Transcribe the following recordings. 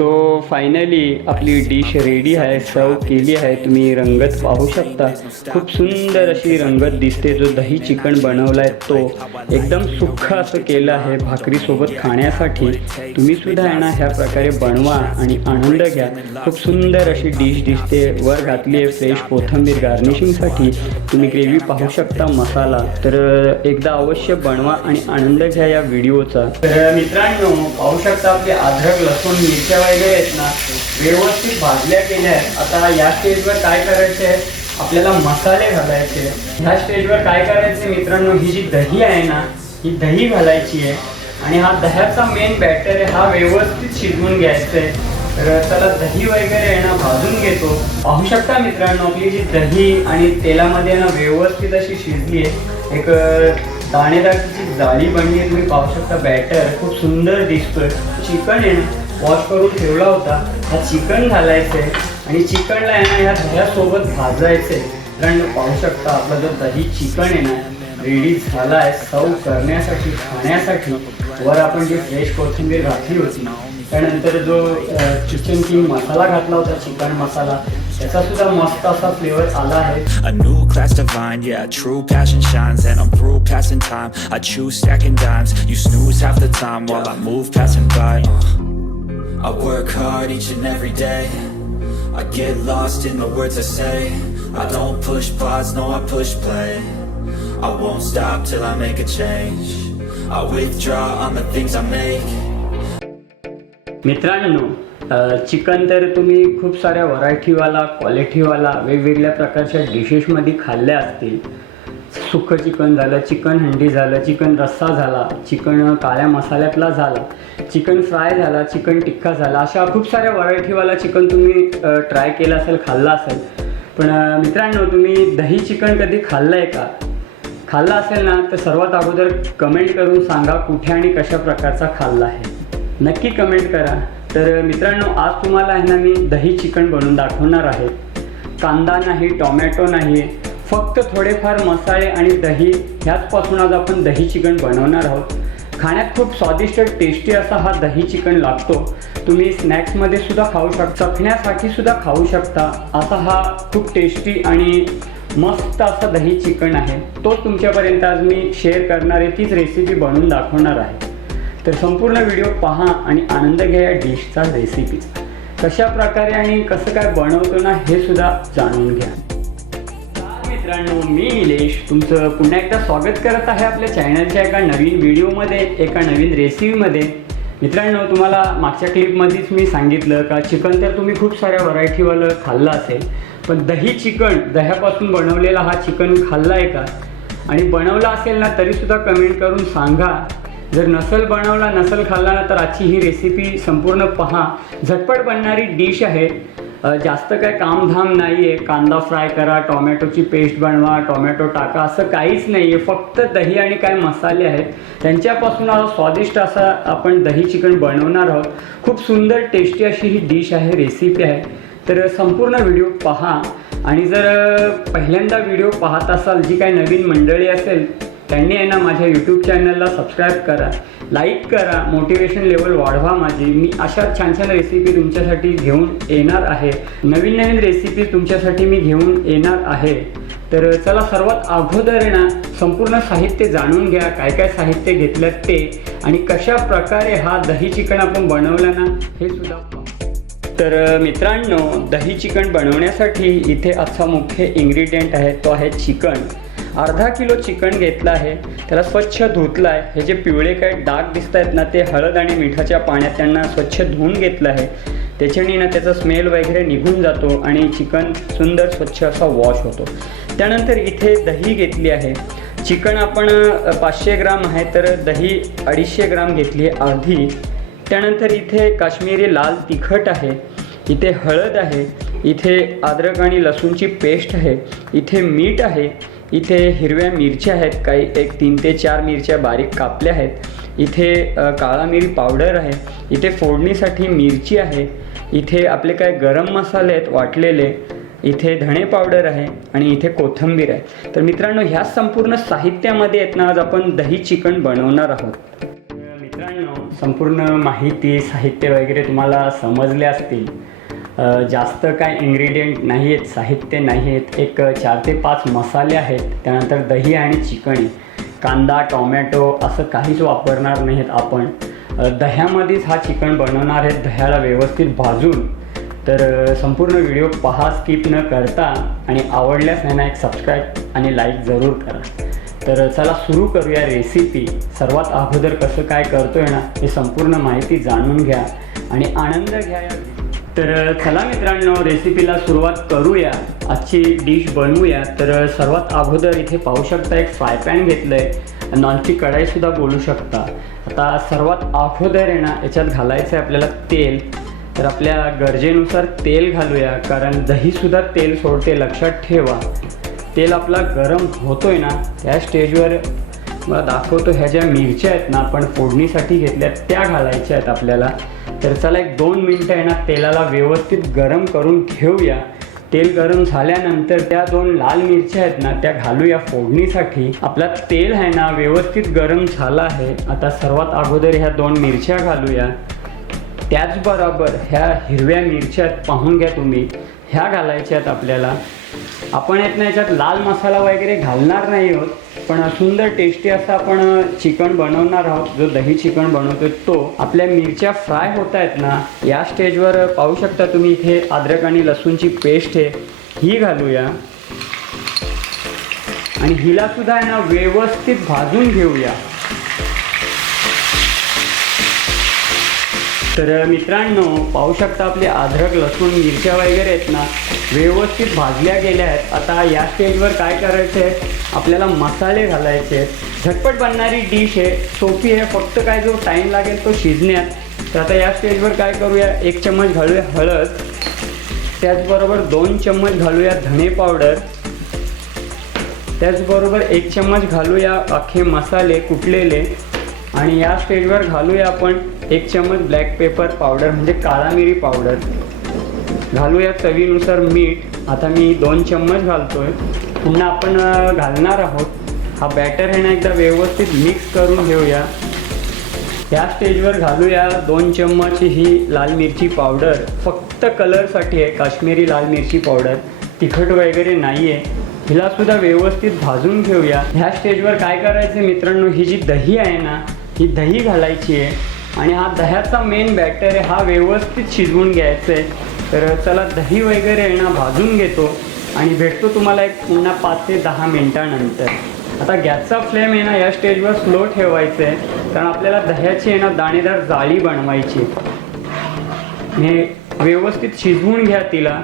So finally आपली dish ready आहे सर्व केली आहे. तुम्ही रंगत पाहू शकता. खूप सुंदर अशी रंगत दिसते. जो दही चिकन बनवला आहे तो एकदम सुख असं केलं आहे भाकरीसोबत खाण्यासाठी. तुम्ही सुद्धा येणार ह्या प्रकारे बनवा आणि आनंद घ्या. खूप सुंदर अशी डिश दिसते. वर घातली आहे फ्रेश कोथिंबीर गार्निशिंगसाठी तुम्ही ग्रेव्ही पाहू शकता मसाला. तर एकदा अवश्य बनवा आणि आनंद घ्या या व्हिडिओचा तर मित्रांनो पाहू शकता आपले अद्रक लसूण मिरच्या वगैरे आहेत ना व्यवस्थित भाजल्या गेल्या आहेत आता या स्टेजवर काय करायचे आहे? आपल्याला मसाले घालायचे ह्या स्टेजवर काय करायचे मित्रांनो? ही जी दही आहे ना ही दही घालायची आहे. आणि हा दह्याचा मेन बॅटर आहे हा व्यवस्थित शिजवून घ्यायचा आहे. तर त्याला दही वगैरे आहे ना भाजून घेतो. पाहू शकता मित्रांनो आपली जी दही आणि तेलामध्ये ना व्यवस्थित अशी शिजली आहे. एक दाणेदारची जाळी बनली आहे तुम्ही पाहू शकता बॅटर खूप सुंदर दिसतोय. चिकन आहे ना वॉश करून ठेवला होता. हा चिकन घालायचं आहे आणि चिकनला आहे ना ह्या दह्यासोबत भाजायचं आहे कारण पाहू शकता आपला जो दही चिकन आहे ना रेडी झाला आहे सर्व करण्यासाठी खाण्यासाठी. वर आपण जी फ्रेश कोथिंबीर घातली होती त्यानंतर जो चिकन किंग मसाला घातला होता चिकन मसाला त्याचा सुद्धा मस्त असा फ्लेवर आला आहे. A new class divine, yeah, true passion shines And I'm through passing time, I choose stacking dimes You snooze half the time while I move passing by. uh, I work hard each and every day I get lost in the words I say I don't push pods, no I push play I won't stop till I make a change I withdraw on the things I make मित्रांनो chicken तर तुम्ही खूप साऱ्या व्हरायटीवाला क्वालिटीवाला वेगवेगळ्या प्रकारच्या डिशेसमध्ये खाल्ल्या असतील सुक्कं chicken झालं चिकन हंडी झालं चिकन रस्सा झाला चिकन काळ्या मसाल्यातला झाला चिकन फ्राय झाला चिकन टिक्का झाला अशा खूप साऱ्या व्हरायटीवाला चिकन तुम्ही ट्राय केलं असेल खाल्लं असेल. पण मित्रांनो तुम्ही दही चिकन कधी खाल्लं आहे का? खाल्ला असेल ना तर सर्वात अगोदर कमेंट करून सांगा कुठे आणि कशा प्रकारचा खाल्ला आहे. नक्की कमेंट करा. तर मित्रांनो आज तुम्हाला आहे ना मी दही चिकन बनवून दाखवणार आहे. कांदा नाही टोमॅटो नाही फक्त थोडेफार मसाले आणि दही ह्याचपासून आज आपण दही चिकन बनवणार आहोत. खाण्यात खूप स्वादिष्ट टेस्टी असा हा दही चिकन लागतो. तुम्ही स्नॅक्समध्ये सुद्धा खाऊ शकता चखण्यासाठी सुद्धा खाऊ शकता. असा हा खूप टेस्टी आणि मस्त असा दही चिकन आहे. तोच तुमच्यापर्यंत आज मी शेअर करणार आहे तीच रेसिपी बनवून दाखवणार आहे. तर संपूर्ण व्हिडिओ पहा आणि आनंद घ्या या डिशचा रेसिपीचा कशा प्रकारे आणि कसं काय बनवतो ना हे सुद्धा जाणून घ्या. मित्रांनो मी निलेश. तुमचं पुन्हा एकदा स्वागत करत आहे आपल्या चॅनलच्या एका नवीन व्हिडिओमध्ये एका नवीन रेसिपीमध्ये. मित्रांनो तुम्हाला मागच्या क्लिपमध्येच मी सांगितलं का चिकन तर तुम्ही खूप साऱ्या व्हरायटीवालं खाल्लं असेल पण दही चिकन दह्यापासून बनवलेला हा चिकन खाल्ला आहे का? आणि बनवला असेल ना तरीसुद्धा कमेंट करून सांगा. जर नसल बनवला नसल खाल्ला ना तर आजची ही रेसिपी संपूर्ण पहा. झटपट बनणारी डिश आहे. जास्त काय कामधाम नाही आहे कांदा फ्राय करा टोमॅटोची पेस्ट बनवा टोमॅटो टाका असं काहीच नाही आहे फक्त दही आणि काय मसाले आहेत. त्यांच्यापासून हा स्वादिष्ट असा आपण दही चिकन बनवणार आहोत. खूप सुंदर टेस्टी अशी ही डिश आहे रेसिपी आहे. तर संपूर्ण व्हिडिओ पहा. आणि जर पहिल्यांदा व्हिडिओ पाहत असाल जी काही नवीन मंडळी असेल त्यांनी आहे ना माझ्या यूट्यूब चॅनलला सबस्क्राईब करा लाईक करा मोटिवेशन लेवल वाढवा माझी. मी अशा छान छान रेसिपी तुमच्यासाठी घेऊन येणार आहे. नवीन नवीन रेसिपी तुमच्यासाठी मी घेऊन येणार आहे. तर चला सर्वात अगोदर ना संपूर्ण साहित्य जाणून घ्या काय काय साहित्य घेतलं ते आणि कशा प्रकारे हा दही चिकन आपण बनवलं ना हे सुद्धा तर मित्रांनो दही चिकन बनवण्यासाठी इथे असा मुख्य इन्ग्रेडियंट आहे तो आहे चिकन. अर्धा किलो चिकन घेतलं आहे. त्याला स्वच्छ धुतलं आहे हे जे पिवळे काय डाग दिसत आहेत ना ते हळद आणि मिठाच्या पाण्यात त्यांना स्वच्छ धुवून घेतलं आहे. त्याच्याने ना त्याचा स्मेल वगैरे निघून जातो आणि चिकन सुंदर स्वच्छ असा वॉश होतो. त्यानंतर इथे दही घेतली आहे. चिकन आपण पाचशे ग्राम आहे तर दही अडीचशे ग्राम घेतली आहे अर्धी त्यानंतर इथे काश्मीरी लाल तिखट आहे. इथे हळद आहे. इथे अद्रक आणि लसूणची पेस्ट आहे. इथे मीठ आहे. इथे हिरव्या मिरच्या आहेत काही एक तीन ते चार मिरच्या बारीक कापल्या आहेत. इथे काळा मिरी पावडर आहे. इथे फोडणीसाठी मिरची आहे. इथे आपले काय गरम मसाले आहेत वाटलेले. इथे धणे पावडर आहे आणि इथे कोथिंबीर आहे. तर मित्रांनो ह्या संपूर्ण साहित्यामध्ये आहेत ना आज आपण दही चिकन बनवणार आहोत. मित्रांनो संपूर्ण माहिती साहित्य वगैरे तुम्हाला समजले असतील. जास्त काय इन्ग्रेडियंट नाही आहेत साहित्य नाही आहेत एक चार ते पाच मसाले आहेत. त्यानंतर दही आणि चिकणी कांदा टोमॅटो असं काहीच वापरणार नाहीत आपण. दह्यामध्येच हा चिकन बनवणार आहेत दह्याला व्यवस्थित भाजून. तर संपूर्ण व्हिडिओ पहा स्किप न करता. आणि आवडल्यास नाही एक सबस्क्राईब आणि लाईक जरूर करा. तर चला सुरू करूया रेसिपी सर्वात अगोदर कसं काय करतोय ना हे संपूर्ण माहिती जाणून घ्या. आणि आनंद घ्या या तर चला मित्रांनो रेसिपीला सुरुवात करूया. आजची डिश बनवूया. तर सर्वात अगोदर इथे पाहू शकता एक फ्राय पॅन घेतलं आहे नॉनची कढाईसुद्धा बोलू शकता. आता सर्वात अगोदर आहे ना याच्यात घालायचं आहे आपल्याला तेल. तर आपल्या गरजेनुसार तेल घालूया. कारण दहीसुद्धा तेल सोडते लक्षात ठेवा. तेल आपला गरम होतोय ना त्या स्टेजवर मला दाखवतो ह्या ज्या मिरच्या आहेत ना आपण फोडणीसाठी घेतल्या त्या घालायच्या आहेत आपल्याला. तर चला एक दोन मिनटं आहे ना तेलाला व्यवस्थित गरम करून घेऊया. तेल गरम झाल्यानंतर त्या दोन लाल मिरच्या आहेत ना त्या घालूया फोडणीसाठी. आपला तेल आहे ना व्यवस्थित गरम झाला आहे. आता सर्वात अगोदर ह्या दोन मिरच्या घालूया. त्याचबरोबर ह्या हिरव्या मिरच्या आहेत, पाहून घ्या तुम्ही. ह्या घालायच्या आहेत आपल्याला. आपण येत याच्यात लाल मसाला वगैरे घालणार नाही आहोत पण सुंदर टेस्टी असं आपण चिकन बनवणार आहोत. जो दही चिकन बनवतो तो. आपल्या मिरच्या फ्राय होत आहेत ना या स्टेजवर पाहू शकता तुम्ही इथे अद्रक आणि लसूणची पेस्ट आहे. ही घालूया. आणि हिला सुद्धा आहे ना व्यवस्थित भाजून घेऊया. तर मित्रांनो पाहू शकता आपले अद्रक लसूण मिरच्या वगैरे आहेत ना व्यवस्थित भाजल्या गेल्या आहेत. आता या स्टेजवर काय करायचं आहे आपल्याला मसाले घालायचे आहेत. झटपट बनणारी डिश आहे. सोपी आहे. फक्त काय जो टाईम लागेल तो शिजण्यात. तर आता या स्टेजवर काय करूया? एक चम्मच घालूया हळद. त्याचबरोबर दोन चम्मच घालूया धणे पावडर त्याचबरोबर एक चम्मच घालूया अख्खे मसाले कुटलेले. आणि या स्टेजवर घालूया आपण एक चम्मच ब्लॅक पेपर पावडर म्हणजे काळा मिरी पावडर घालूया चवीनुसार मीठ. आता मी दोन चम्मच घालतोय. पुन्हा आपण घालणार आहोत. हा बॅटर आहे ना एकदा व्यवस्थित मिक्स करून घेऊया. या स्टेजवर घालूया दोन चम्मच ही लाल मिरची पावडर फक्त कलरसाठी आहे काश्मीरी लाल मिरची पावडर तिखट वगैरे नाही आहे हिलासुद्धा व्यवस्थित भाजून घेऊया. ह्या स्टेजवर काय करायचं मित्रांनो ही जी दही आहे ना ही दही घालायची आहे. आणि हा दह्याचा मेन बॅटर आहे हा व्यवस्थित शिजवून घ्यायचा आहे तर चला दही वगैरे आहे ना भाजून घेतो. आणि भेटतो तुम्हाला एक पुन्हा पाच ते दहा मिनटानंतर. आता गॅसचा फ्लेम आहे ना या स्टेजवर स्लो ठेवायचं आहे. कारण आपल्याला दह्याची आहे ना दाणेदार जाळी बनवायची. हे व्यवस्थित शिजवून घ्या तिला.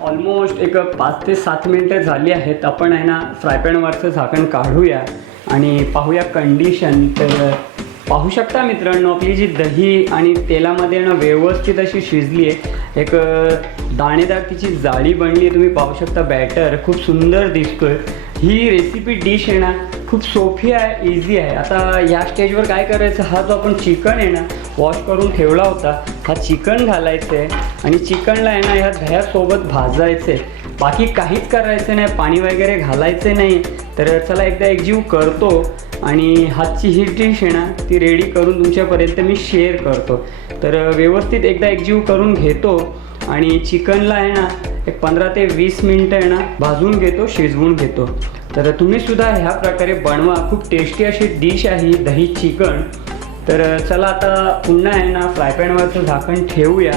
ऑलमोस्ट एक पाच ते सात मिनटं झाली आहेत. आपण आहे ना फ्रायपॅनवरचं झाकण काढूया. आणि पाहूया कंडिशन तर पाहू शकता मित्रांनो आपली जी दही आणि तेलामध्ये ना व्यवस्थित अशी शिजली आहे. एक दाणेदार तिची जाळी बनली आहे. तुम्ही पाहू शकता बॅटर खूप सुंदर दिसतोय. ही रेसिपी डिश आहे ना खूप सोपी आहे इझी आहे. आता या स्टेजवर काय करायचं? हा जो आपण चिकन आहे ना वॉश करून ठेवला होता. हा चिकन घालायचं आहे आणि चिकनला आहे ना ह्या दह्यासोबत भाजायचं आहे बाकी काहीच करायचं नाही पाणी वगैरे घालायचं नाही. तर चला एकदा एकजीव करतो आणि हातची ही डिश आहे ना ती रेडी करून तुमच्यापर्यंत मी शेअर करतो. तर व्यवस्थित एकदा एकजीव करून घेतो आणि चिकनला आहे ना एक पंधरा ते वीस मिनटं आहे ना भाजून घेतो शिजवून घेतो. तर तुम्ही सुद्धा ह्या प्रकारे बनवा खूप टेस्टी अशी डिश आहे दही चिकन. तर चला आता पुन्हा आहे ना फ्रायपॅनवरचं झाकण ठेवूया.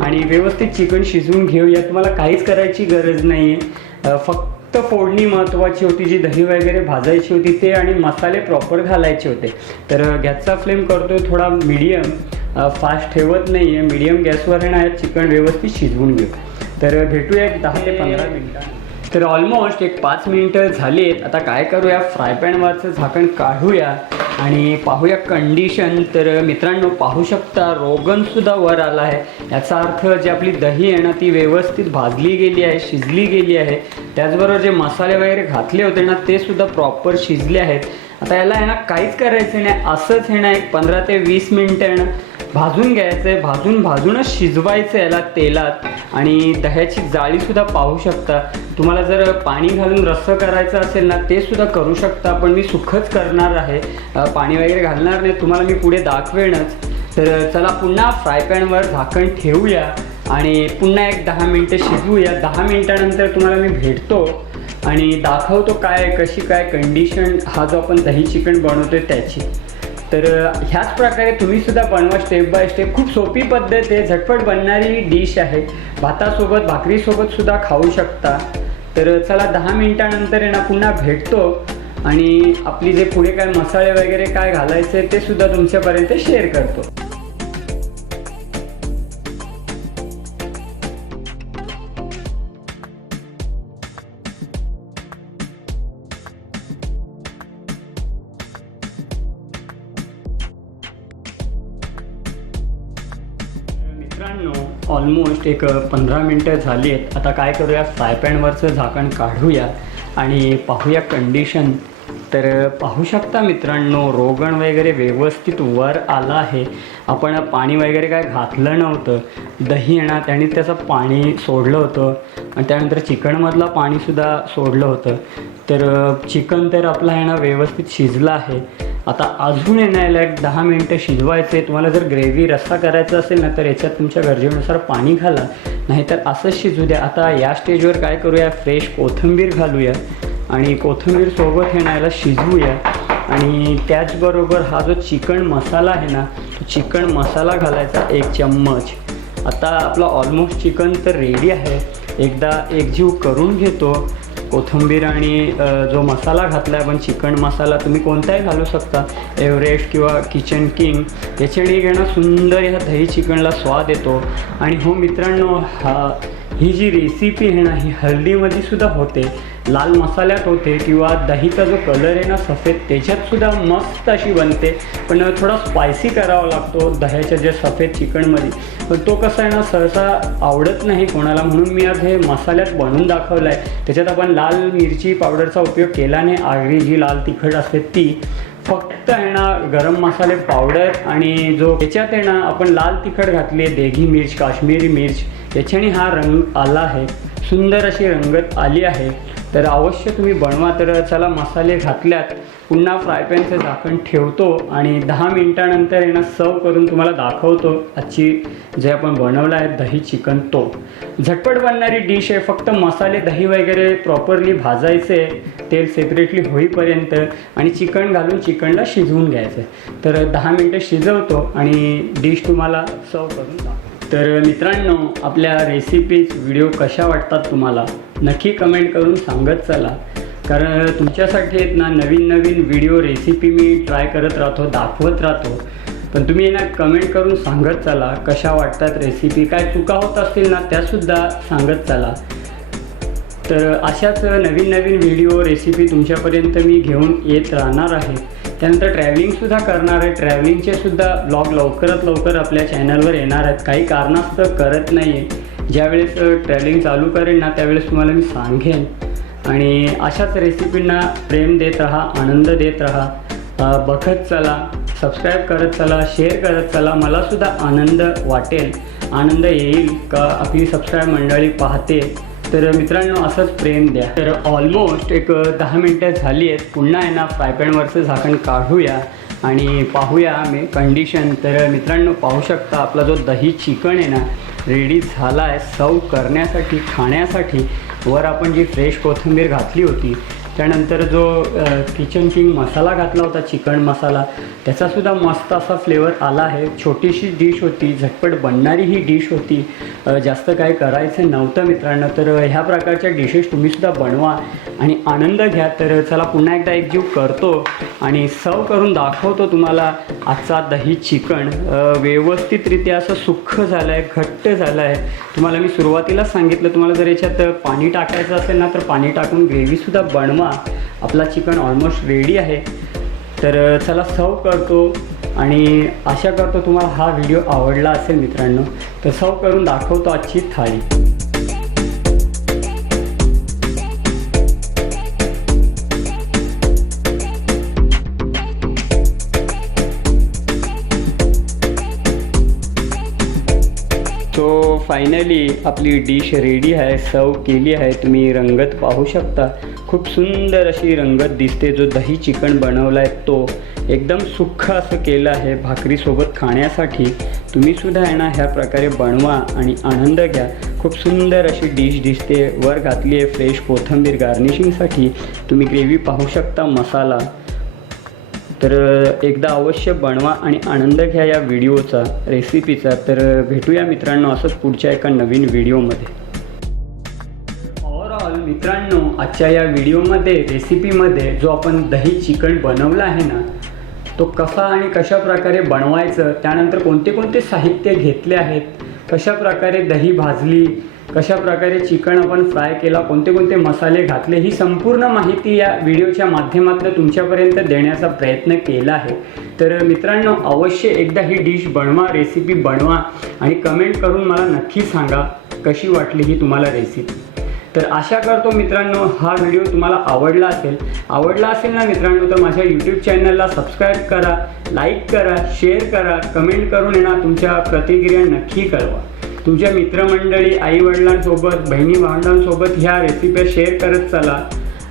आणि व्यवस्थित चिकन शिजवून घेऊया तुम्हाला काहीच करायची गरज नाही आहे फक्त फोडणी महत्त्वाची होती जी दही वगैरे भाजायची होती ते आणि मसाले प्रॉपर घालायचे होते. तर गॅसचा फ्लेम करतो थोडा मीडियम फास्ट ठेवत नाही आहे मीडियम गॅसवर आहे ना चिकन व्यवस्थित शिजवून घेऊ. तर भेटूया एक दहा ते पंधरा मिनिटं तर ऑलमोस्ट एक पाच मिनिटं झालीत. आहेत आता काय करूया? फ्राय पॅनवरचं झाकण काढूया. आणि पाहूया कंडिशन तर मित्रांनो पाहू शकता रोगनसुद्धा वर आला आहे. याचा अर्थ जी आपली दही आहे ना ती व्यवस्थित भाजली गेली आहे शिजली गेली आहे. त्याचबरोबर जे मसाले वगैरे घातले होते ना ते सुद्धा प्रॉपर शिजले आहेत. आता याला आहे ना काहीच करायचं नाही. असंच आहे ना एक पंधरा ते वीस मिनटं आहे ना भाजून घ्यायचं आहे भाजून भाजूनच शिजवायचं याला तेलात. आणि दह्याची जाळीसुद्धा पाहू शकता. तुम्हाला जर पाणी घालून रस्सं करायचं असेल ना ते सुद्धा करू शकता पण मी सुखच करणार आहे. पाणी वगैरे घालणार नाही तुम्हाला मी पुढे दाखवेनच. तर चला पुन्हा फ्राय पॅनवर झाकण ठेवूया आणि पुन्हा एक दहा मिनटं शिजवूया. दहा मिनटानंतर तुम्हाला मी भेटतो आणि दाखवतो काय कशी काय कंडिशन हा जो आपण दही चिकन बनवतोय त्याची. तर ह्याच प्रकारे तुम्ही सुद्धा बनवा स्टेप बाय स्टेप खूप सोपी पद्धत आहे झटपट बनणारी डिश आहे. भातासोबत भाकरीसोबत सुद्धा खाऊ शकता. तर चला दहा मिनिटानंतर आहे ना पुन्हा भेटतो. आणि आपली जे पुढे काय मसाले वगैरे काय घालायचे ते सुद्धा तुमच्यापर्यंत शेअर करतो. ऑलमोस्ट एक पंधरा मिनटं झाली आहेत आता काय करूया? फ्राय पॅनवरचं झाकण काढूया आणि पाहूया कंडिशन. तर पाहू शकता मित्रांनो रोगण वगैरे व्यवस्थित वर आलं आहे. आपण पाणी वगैरे काय घातलं नव्हतं. दही आहे त्याने त्याचं पाणी सोडलं होतं. आणि त्यानंतर चिकनमधलं पाणीसुद्धा सोडलं होतं. तर चिकन तर आपलं आहे ना व्यवस्थित शिजलं आहे. आता अजून येण्याला एक दहा मिनटं शिजवायचे. तुम्हाला जर ग्रेव्ही रस्सा करायचा असेल ना तर याच्यात तुमच्या गरजेनुसार पाणी घाला. नाहीतर असंच शिजू द्या. आता या स्टेजवर काय करूया? फ्रेश कोथिंबीर घालूया आणि कोथिंबीर सोबत हे ना शिजवूया. आणि त्याचबरोबर हा जो चिकन मसाला आहे ना तो चिकन मसाला घालायचा एक चम्मच. आता आपला ऑलमोस्ट चिकन तर रेडी आहे. एकदा एकजीव करून घेतो. कोथिंबीर आणि जो मसाला घातला आहे आपण चिकन मसाला तुम्ही कोणताही घालू शकता. एव्हरेस्ट किंवा किचन किंग याच्याने घेणं सुंदर ह्या दही चिकनला स्वाद येतो. आणि हो मित्रांनो हा ही जी रेसिपी आहे ना ही हळदीमध्ये सुद्धा होते. लाल मसाल्यात होते किंवा दहीचा जो कलर आहे ना सफेद त्याच्यात सुद्धा मस्त अशी बनते. पण थोडा स्पायसी करावा लागतो दह्याच्या जे सफेद चिकनमध्ये पण तो कसा आहे ना सहसा आवडत नाही कोणाला. म्हणून मी आज हे मसाल्यात बनवून दाखवलं आहे त्याच्यात आपण लाल मिरची पावडरचा उपयोग केला नाही. आगरी जी लाल तिखट असते ती फक्त आहे ना गरम मसाले पावडर आणि जो त्याच्यात आहे ना आपण लाल तिखट घातली देगी मिर्च काश्मीरी मिर्च. याच्याने हा रंग आला आहे. सुंदर अशी रंगत आली आहे. तर अवश्य तुम्ही बनवा. तर चला मसाले घातल्यात. पुन्हा फ्राय पॅनचं झाकण ठेवतो आणि दहा मिनटानंतर आहे सर्व करून तुम्हाला दाखवतो. आजची जे आपण बनवलं आहे दही चिकन तो झटपट बनणारी डिश आहे. फक्त मसाले दही वगैरे प्रॉपरली भाजायचे. तेल सेपरेटली होईपर्यंत आणि चिकन घालून चिकनला शिजवून घ्यायचं. तर दहा मिनटं शिजवतो आणि डिश तुम्हाला सर्व करून दाखवतो. तर मित्रांनो आपल्या रेसिपीज व्हिडिओ कशा वाटतात तुम्हाला? नक्की कमेंट करून सांगत चला. कारण तुमच्यासाठी आहेत ना नवीन नवीन व्हिडिओ रेसिपी मी ट्राय करत राहतो दाखवत राहतो. पण तुम्ही ना कमेंट करून सांगत चला कशा वाटतात रेसिपी काय चुका होत असतील ना त्यासुद्धा सांगत चला. तर अशाच नवीन नवीन व्हिडिओ रेसिपी तुमच्यापर्यंत मी घेऊन येत राहणार आहे. त्यानंतर ट्रॅव्हलिंगसुद्धा करणार आहे ट्रॅव्हलिंगचे सुद्धा ब्लॉग लवकरात लवकर आपल्या चॅनलवर येणार आहेत. काही कारणास्तव करत नाही आहे ज्यावेळेस ट्रॅव्हलिंग चालू करेन ना त्यावेळेस तुम्हाला मी सांगेन. आणि अशाच रेसिपींना प्रेम देत राहा आनंद देत राहा. बघत चला सबस्क्राईब करत चला शेअर करत चला मलासुद्धा आनंद वाटेल. आनंद येईल का? आपली सबस्क्राईब मंडळी पाहते. तर मित्रांनो असंच प्रेम द्या. तर ऑलमोस्ट एक दहा मिनटं झाली आहेत पुन्हा आहे ना फ्रायपॅनवरचं झाकण काढूया आणि पाहूया आम्ही कंडिशन तर मित्रांनो पाहू शकता आपला जो दही चिकन आहे ना रेडी झाला आहे सर्व करण्यासाठी खाण्यासाठी. वर आपण जी फ्रेश कोथिंबीर घातली होती त्यानंतर जो किचन किंग मसाला घातला होता चिकन मसाला त्याचासुद्धा मस्त असा फ्लेवर आला आहे. छोटीशी डिश होती झटपट बनणारी ही डिश होती. जास्त काय करायचं नव्हतं मित्रांनो. तर ह्या प्रकारच्या डिशेस तुम्हीसुद्धा बनवा. आणि आनंद घ्या तर चला पुन्हा एकदा एकजीव करतो आणि सर्व करून दाखवतो तुम्हाला आजचा दही चिकन व्यवस्थितरित्या असं सुख झालं आहे घट्ट झालं आहे तुम्हाला मी सुरुवातीलाच सांगितलं तुम्हाला जर याच्यात पाणी टाकायचं असेल ना तर पाणी टाकून ग्रेव्हीसुद्धा बनवा. आपला चिकन ऑलमोस्ट रेडी आहे. तर चला सर्व करतो आणि आशा करतो तुम्हाला हा व्हिडिओ आवडला असेल मित्रांनो. तर सर्व करून दाखवतो आजची थाळी. फायनली आपली डिश रेडी आहे सर्व केली आहे तुम्ही रंगत पाहू शकता. खूप सुंदर अशी रंगत दिसते जो दही चिकन बनवला आहे तो एकदम सुख्ख असं केलं आहे भाकरीसोबत खाण्यासाठी. तुम्हीसुद्धा आहे ना ह्या प्रकारे बनवा आणि आनंद घ्या. खूप सुंदर अशी डिश दिसते. वर घातली आहे फ्रेश कोथिंबीर गार्निशिंगसाठी तुम्ही ग्रेव्ही पाहू शकता मसाला. तर एकदा अवश्य बनवा आणि आनंद घ्या या व्हिडिओचा रेसिपीचा. तर भेटूया मित्रांनो असंच पुढच्या एका नवीन व्हिडिओमध्ये. ऑल मित्रांनो आजच्या या व्हिडिओमध्ये रेसिपीमध्ये जो आपण दही चिकन बनवला आहे ना तो कसा आणि कशा प्रकारे बनवायचं त्यानंतर कोणते कोणते साहित्य घेतले आहेत कशा प्रकारे दही भाजली कशा प्रकारे चिकन आपण फ्राय केला कोणते कोणते मसाले घातले ही संपूर्ण माहिती या व्हिडिओच्या माध्यमातून तुमच्यापर्यंत देण्याचा प्रयत्न केला आहे. तर मित्रांनो अवश्य एकदा ही डिश बनवा रेसिपी बनवा आणि कमेंट करून मला नक्की सांगा कशी वाटली ही तुम्हाला रेसिपी. तर आशा करतो मित्रांनो हा व्हिडिओ तुम्हाला आवडला असेल. आवडला असेल ना मित्रांनो तर माझ्या यूट्यूब चॅनलला सबस्क्राईब करा लाईक करा शेअर करा कमेंट करून येणार तुमच्या प्रतिक्रिया नक्की कळवा. तुमच्या मित्रमंडळी आईवडिलांसोबत बहिणी भावंडांसोबत ह्या रेसिप्या शेअर करत चला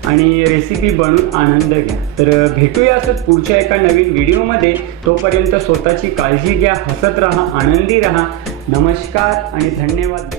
आणि रेसिपी बनवून आनंद घ्या. तर भेटूया असंच पुढच्या एका नवीन व्हिडिओमध्ये तोपर्यंत स्वतःची काळजी घ्या हसत राहा आनंदी राहा. नमस्कार आणि धन्यवाद.